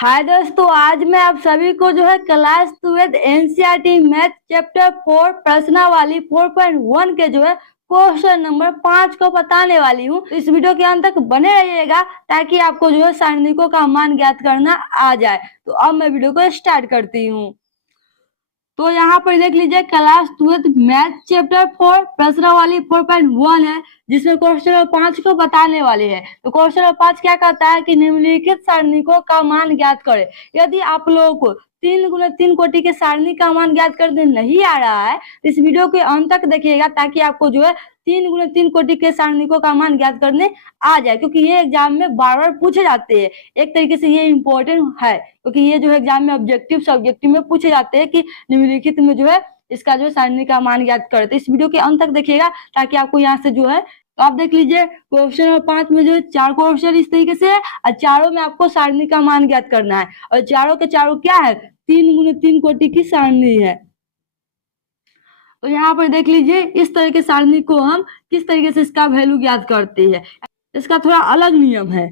हाय दोस्तों, आज मैं आप सभी को जो है क्लास 12 एनसीईआरटी मैथ चैप्टर 4 प्रश्नावली 4.1 के जो है क्वेश्चन नंबर 5 को बताने वाली हूँ। इस वीडियो के अंत तक बने रहिएगा ताकि आपको जो है सारणिकों का मान ज्ञात करना आ जाए। तो अब मैं वीडियो को स्टार्ट करती हूँ। तो यहाँ पर देख लीजिए क्लास 12 मैथ चैप्टर 4 प्रश्नावली 4.1 है, जिसमें क्वेश्चन नंबर 5 को बताने वाले हैं। तो क्वेश्चन नंबर 5 क्या कहता है कि निम्नलिखित सारणिकों का मान ज्ञात करें। यदि आप लोगों को 3 × 3 कोटि के सारणी का मान ज्ञात करने नहीं आ रहा है तो इस वीडियो के अंत तक देखिएगा ताकि आपको जो है 3 × 3 कोटि के सारणिकों का मान ज्ञात करने आ जाए, क्योंकि ये एग्जाम में बार बार पूछे जाते हैं। एक तरीके से ये इम्पोर्टेंट है क्योंकि ये जो है एग्जाम में ऑब्जेक्टिव सब्जेक्टिव में पूछे जाते हैं कि निम्नलिखित में जो है इसका जो सारणी का मान ज्ञात करें। तो इस वीडियो के अंत तक देखिएगा ताकि आपको यहाँ से जो है, तो आप देख लीजिए क्वेश्चन नंबर 5 में जो है 4 क्वेश्चन इस तरीके से है और चारों में आपको सारणी का मान ज्ञात करना है और चारों के चारों क्या है 3 × 3 कोटि की सारणी है। तो यहाँ पर देख लीजिए इस तरह के सारणी को हम किस तरीके से इसका वैल्यू ज्ञात करते हैं। इसका थोड़ा अलग नियम है।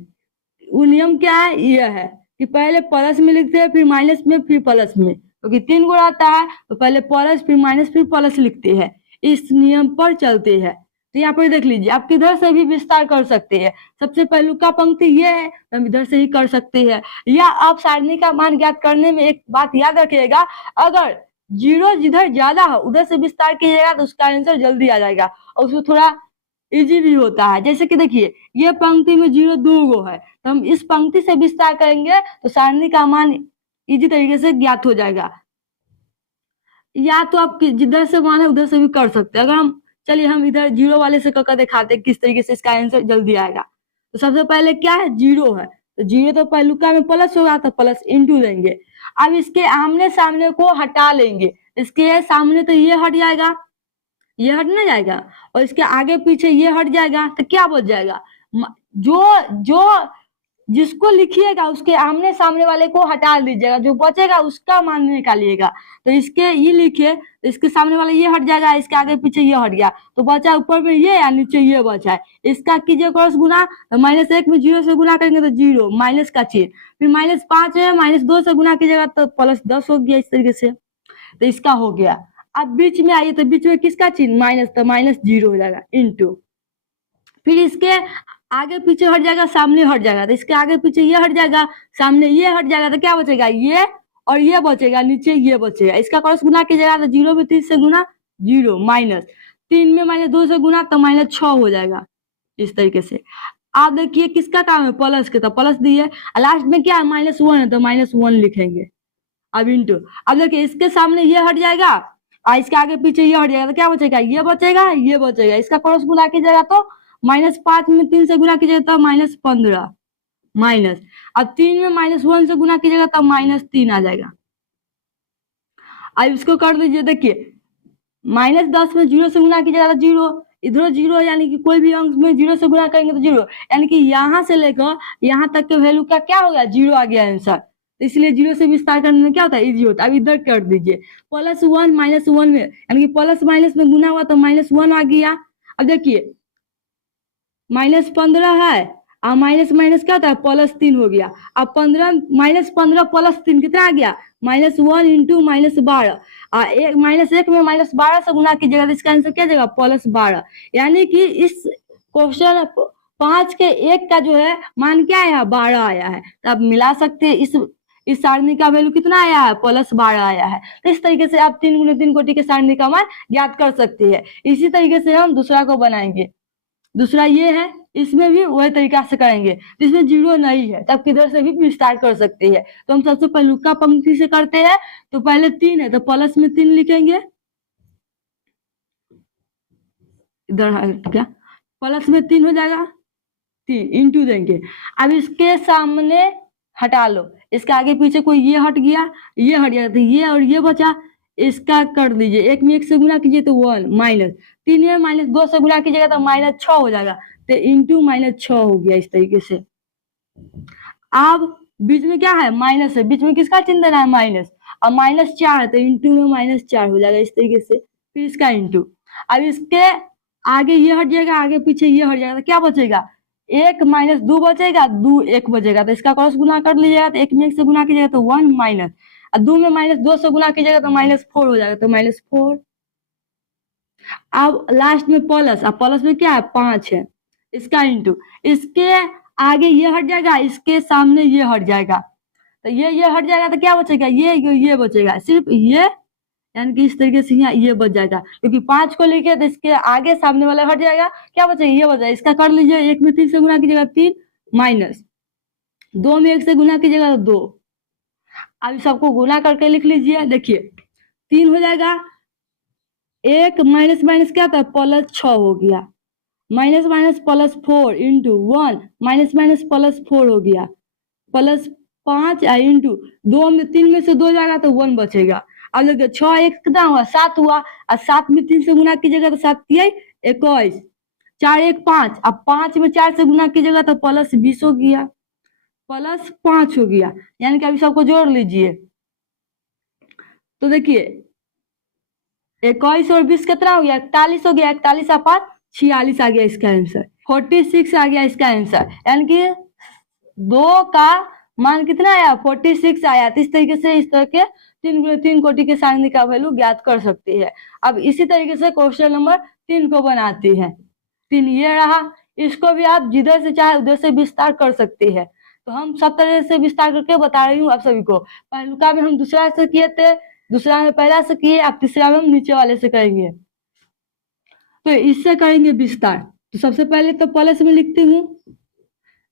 वो नियम क्या है, यह है कि पहले प्लस में लिखते हैं फिर माइनस में फिर प्लस में, क्योंकि 3 गुणा आता है तो पहले प्लस फिर माइनस फिर प्लस लिखते हैं। इस नियम पर चलते हैं। तो यहाँ पर देख लीजिए आप किधर से भी विस्तार कर सकते हैं। सबसे पहलू का पंक्ति ये है, हम इधर से ही कर सकते हैं। या आप सारणी का मान ज्ञात करने में एक बात याद रखिएगा, अगर जीरो जिधर ज्यादा हो उधर से विस्तार कीजिएगा तो उसका आंसर जल्दी आ जाएगा और उसको थोड़ा इजी भी होता है। जैसे कि देखिए ये पंक्ति में 0 2 गो है तो हम इस पंक्ति से विस्तार करेंगे तो सारणी का मान इजी तरीके से ज्ञात हो जाएगा। या तो आप जिधर से मान है उधर से भी कर सकते हैं। अगर हम चलिए हम इधर 0 वाले से करके दिखाते हैं किस तरीके से इसका आंसर जल्दी आएगा। तो सबसे पहले क्या है 0 है तो 0 तो पहलुका में प्लस होगा तो प्लस इंटू देंगे। अब इसके आमने सामने को हटा लेंगे, इसके सामने तो ये हट जाएगा, ये हट ना जाएगा और इसके आगे पीछे ये हट जाएगा तो क्या बच जाएगा, जो जो जिसको लिखिएगा उसके आमने सामने वाले को हटा दीजिएगा, जो बचेगा उसका मान निकालिएगा। तो इसके ये लिखे तो इसके सामने वाला ये हट जाएगा, इसके आगे पीछे ये हट गया तो बचा ऊपर में ये या नीचे ये बचा है। इसका कीजिए क्रॉस गुना, तो -1 में 0 से गुना करेंगे तो 0 माइनस का चिन्ह, फिर -5 है -2 से गुना कीजिएगा तो +10 हो गया। इस तरीके से तो इसका हो गया। अब बीच में आइए तो बीच में किसका चिन्ह माइनस, तो -0 हो जाएगा इंटू, फिर इसके आगे पीछे हट जाएगा सामने हट जाएगा तो इसके आगे पीछे ये हट जाएगा सामने ये हट जाएगा तो क्या बचेगा ये और ये बचेगा, नीचे ये बचेगा। इसका क्रॉस गुना कीजिएगा तो 0 में 3 से गुना 0 माइनस 3 में -2 से गुना तो -6 हो जाएगा। इस तरीके से आप देखिए किसका काम है प्लस के, तो प्लस दिए, लास्ट में क्या है -1 है तो -1 लिखेंगे। अब इंटू, अब देखिए इसके सामने ये हट जाएगा और इसके आगे पीछे ये हट जाएगा तो क्या बचेगा ये बचेगा ये बचेगा। इसका क्रॉस गुना कीजिएगा तो -5 में 3 से गुना कीजिएगा तो -15 माइनस, अब 3 में -1 से गुना कीजिएगा तो -3 आ जाएगा। अब इसको कर दीजिए, देखिए -10 में 0 से गुना कीजिएगा तो 0, इधर 0 यानी कि कोई भी अंक में 0 से गुना करेंगे तो 0, यानी कि यहाँ से लेकर यहाँ तक के वैल्यू का क्या हो गया 0 आ गया आंसर। इसलिए 0 से विस्तार करने में क्या होता है इजी होता है। अब इधर कर दीजिए +1 -1 में, यानी कि प्लस माइनस में गुना हुआ तो -1 आ गया। अब देखिए -15 है और माइनस माइनस क्या होता है +3 हो गया। अब 15 -15 +3 कितना आ गया -1 × -12 1 में -12 से गुना कीजिएगा तो इसका आंसर क्या जाएगा +12। यानी कि इस क्वेश्चन 5 के 1 का जो है मान क्या आया 12 आया है। तो आप मिला सकते हैं, इस सारणी का वैल्यू कितना आया है +12 आया है। तो इस तरीके से आप 3 × 3 कोटि के सारणी का मान ज्ञात कर सकते हैं। इसी तरीके से हम दूसरा को बनाएंगे। दूसरा ये है, इसमें भी वही तरीका से करेंगे जिसमें 0 नहीं है तब किधर से भी विस्तार कर सकते हैं। तो हम सबसे पहलुका पंक्ति से करते हैं। तो पहले 3 है तो प्लस में 3 लिखेंगे, इधर क्या प्लस में 3 हो जाएगा 3 इंटू देंगे। अब इसके सामने हटा लो, इसके आगे पीछे कोई ये हट गया ये हट गया तो ये और ये बचा, इसका कर दीजिए 1 में 1 से गुना कीजिए तो 1 माइनस 3 में -2 से गुना कीजिएगा तो -6 हो जाएगा तो इंटू -6 हो गया। इस तरीके से अब बीच में क्या है माइनस है, बीच में किसका चिन्ह देना है माइनस, अब -4 है तो इंटू में -4 हो जाएगा। इस तरीके से फिर इसका इंटू, अब इसके आगे ये हट जाएगा आगे पीछे ये हट जाएगा तो क्या बचेगा एक माइनस दो बचेगा, दो एक बचेगा, तो इसका क्रॉस गुना कर लीजिएगा, तो एक में एक से गुना कीजिएगा तो वन माइनस, और दो में माइनस दो से गुना कीजिएगा तो -4 हो जाएगा, तो -4। अब लास्ट में प्लस, अब प्लस में क्या है 5 है, इसका इंटू, इसके आगे ये हट जाएगा, इसके सामने ये हट जाएगा, तो ये हट जाएगा, तो क्या बचेगा, ये बचेगा, सिर्फ ये, यानी कि इस तरीके से यहाँ ये बच जाएगा, क्योंकि 5 को लिखे तो इसके आगे सामने वाला हट जाएगा, क्या बचेगा, ये बच जाएगा। इसका कर लीजिए, एक में 3 से गुना कीजिएगा 3, माइनस 2 में 1 से गुना कीजिएगा तो 2। अब इस सबको गुना करके लिख लीजिए, देखिए 3 हो जाएगा, एक माइनस माइनस क्या था, +6 हो गया, minus minus +4 into 1 minus minus +4 हो गया, +5 इंटू 2 में 3 में से 2 जाएगा तो 1 बचेगा। अब देखिए 6 1 कितना हुआ, 7 हुआ, और 7 में 3 से गुना कीजिएगा तो 7 3 21, 4 1 5, अब 5 में 4 से गुना कीजिएगा तो +20 हो गया, +5 हो गया, यानी कि अभी सबको जोड़ लीजिए, तो देखिए 21 और 20 कितना हो गया, 41 हो गया, 41 और 5 46 आ गया इसका आंसर, 46 आ गया इसका आंसर, यानी कि 2 का मान कितना आया, 46 आया। तो इस तरीके से इस तरह के 3 गुणे 3 कोटि के सारणी का वैल्यू ज्ञात कर सकती है। अब इसी तरीके से क्वेश्चन नंबर 3 को बनाती है। 3 ये रहा, इसको भी आप जिधर से चाहे उधर से विस्तार कर सकते हैं। तो हम सब तरह से विस्तार करके बता रही हूँ आप सभी को। पहलुका में हम दूसरा से किए थे, दूसरा में पहला से किए, अब तीसरा में हम नीचे वाले से करेंगे। तो इससे करेंगे विस्तार। तो सबसे पहले तो प्लस में लिखती हूँ,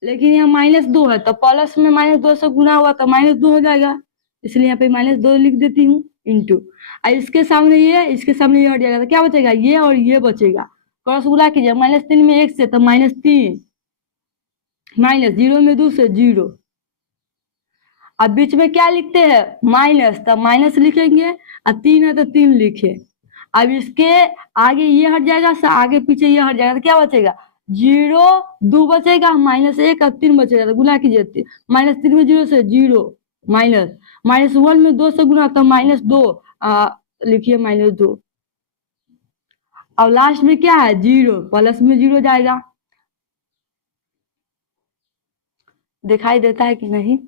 लेकिन यहाँ -2 है, तो प्लस में -2 से गुना हुआ तो -2 हो जाएगा, इसलिए यहाँ पे -2 लिख देती हूँ, इंटू, और इसके सामने ये हट जाएगा, तो क्या बचेगा, ये और ये बचेगा, क्रॉस गुना कीजिए, -3 में 1 से तो -3, माइनस 0 में 2 से 0, अब बीच में क्या लिखते हैं, माइनस, तो माइनस लिखेंगे, और 3 है तो 3 लिखे। अब इसके आगे ये हट जाएगा, आगे पीछे ये हट जाएगा, तो क्या बचेगा, 0 2 बचेगा, -1 और 3 बचेगा, तो गुना कीजिए, -3 में 0 से 0, -1 में 2 से गुना तो -2, लिखिए -2। अब लास्ट में क्या है, 0, प्लस में 0 जाएगा, दिखाई देता है कि नहीं,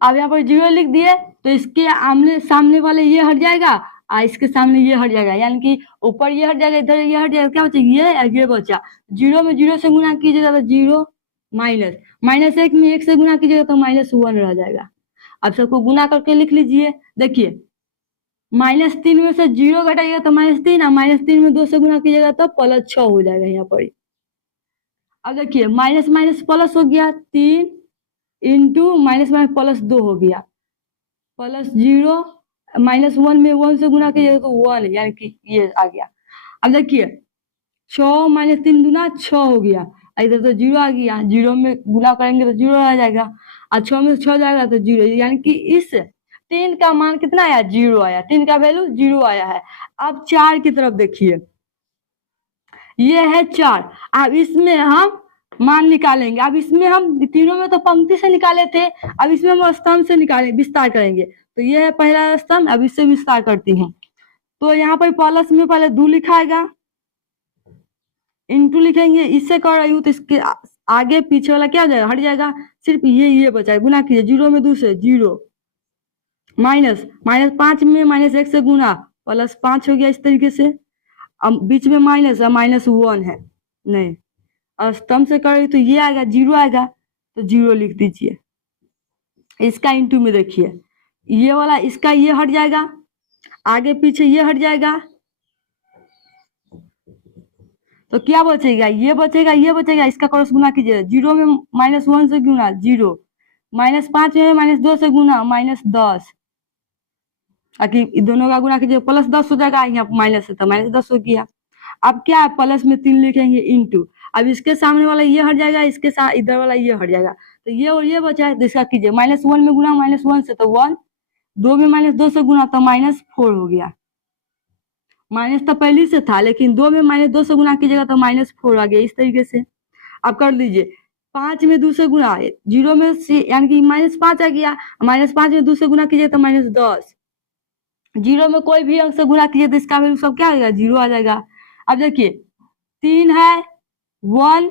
अब यहाँ पर 0 लिख दिए, तो इसके आमने सामने वाले ये हट जाएगा, और इसके सामने ये हट जाएगा, यानी कि ऊपर ये हट जाएगा, इधर ये हट जाएगा, क्या बचेगा, ये बचा। 0 में 0 से गुना कीजिएगा तो 0, -1 में 1 से गुना कीजिएगा तो -1 रह जाएगा। अब सबको गुना करके लिख लीजिए, देखिए -3 में से 0 घटाइएगा तो -3, और -3 में 2 से गुना कीजिएगा तो +6 हो जाएगा यहाँ पर। अब देखिए माइनस माइनस प्लस हो गया, 3 इंटू माइनस माइनस +2 हो गया, +0, -1 में 1 से गुना कीजिएगा तो 1, यानी कि ये आ गया। अब देखिए 6 - 3 दूना 6 हो गया, इधर तो 0 आ गया, 0 में गुना करेंगे तो 0 आ जाएगा, और 6 में 6 जाएगा तो 0, यानी कि इस 3 का मान कितना आया, 0 आया, 3 का वैल्यू 0 आया है। अब 4 की तरफ देखिए, ये है 4, अब इसमें हम मान निकालेंगे। अब इसमें हम तीनों में तो पंक्ति से निकाले थे, अब इसमें हम स्तंभ से निकालेंगे, विस्तार करेंगे। तो ये है पहला स्तंभ, अब इससे विस्तार करती हूँ। तो यहाँ पर प्लस में पहले 2 लिखाएगा, इंटू लिखेंगे, इससे कर रही हूँ तो इसके आगे पीछे वाला क्या हो जाएगा, हट जाएगा, सिर्फ ये बचा है, गुना कीजिए, 0 में 2 से 0, -5 में -1 से गुना, +5 हो गया इस तरीके से। अब बीच में माइनस है, -1 है, नहीं, और स्तंभ से कर रही तो ये आएगा, 0 आएगा, तो 0 लिख दीजिए। इसका इंटू में देखिए, ये वाला इसका ये हट जाएगा, आगे पीछे ये हट जाएगा, तो क्या बचेगा, ये बचेगा, ये बचेगा, इसका क्रॉस गुना कीजिए, 0 में -1 से गुना 0, -5 में -2 से गुना -10, दोनों का गुना कीजिए, +10 हो जाएगा, यहाँ माइनस है तो -10 हो गया। अब क्या है, प्लस में 3 लिखेंगे, इंटू, अब इसके सामने वाला ये हट जाएगा, इसके साथ इधर वाला ये हट जाएगा, तो ये और ये बचा है, तो इसका कीजिए, -1 में गुना -1 से तो 1, 2 में -2 से गुना तो -4 हो गया, माइनस तो पहले से था, लेकिन 2 में -2 से गुना कीजिएगा तो -4 आ गया, इस तरीके से। अब कर लीजिए, 5 में 2 से गुना, 0 में से यानी कि -5 आ गया, -5 में 2 से गुना कीजिएगा तो -10, जीरो में कोई भी अंक से गुणा कीजिए तो इसका वैल्यू सब क्या आ जाएगा, जीरो आ जाएगा। अब देखिए 3 है, 1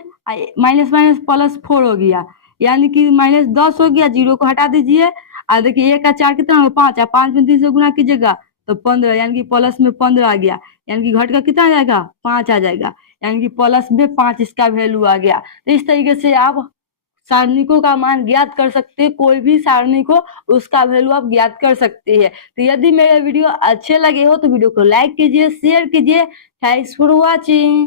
माइनस माइनस प्लस 4 हो गया, यानी कि -10 हो गया। जीरो को हटा दीजिए। और देखिए 1 का 4 कितना होगा, 5 है, 5 में 3 से गुणा कीजिएगा तो 15, यानी कि प्लस में 15 आ गया, यानी कि घट का कितना आ जाएगा, 5 आ जाएगा, यानी कि प्लस में 5 इसका वैल्यू आ गया। तो इस तरीके से आप सारणिकों का मान ज्ञात कर सकते हैं, कोई भी सारणी को उसका वैल्यू आप ज्ञात कर सकते हैं। तो यदि मेरे वीडियो अच्छे लगे हो तो वीडियो को लाइक कीजिए, शेयर कीजिए। Thanks for watching.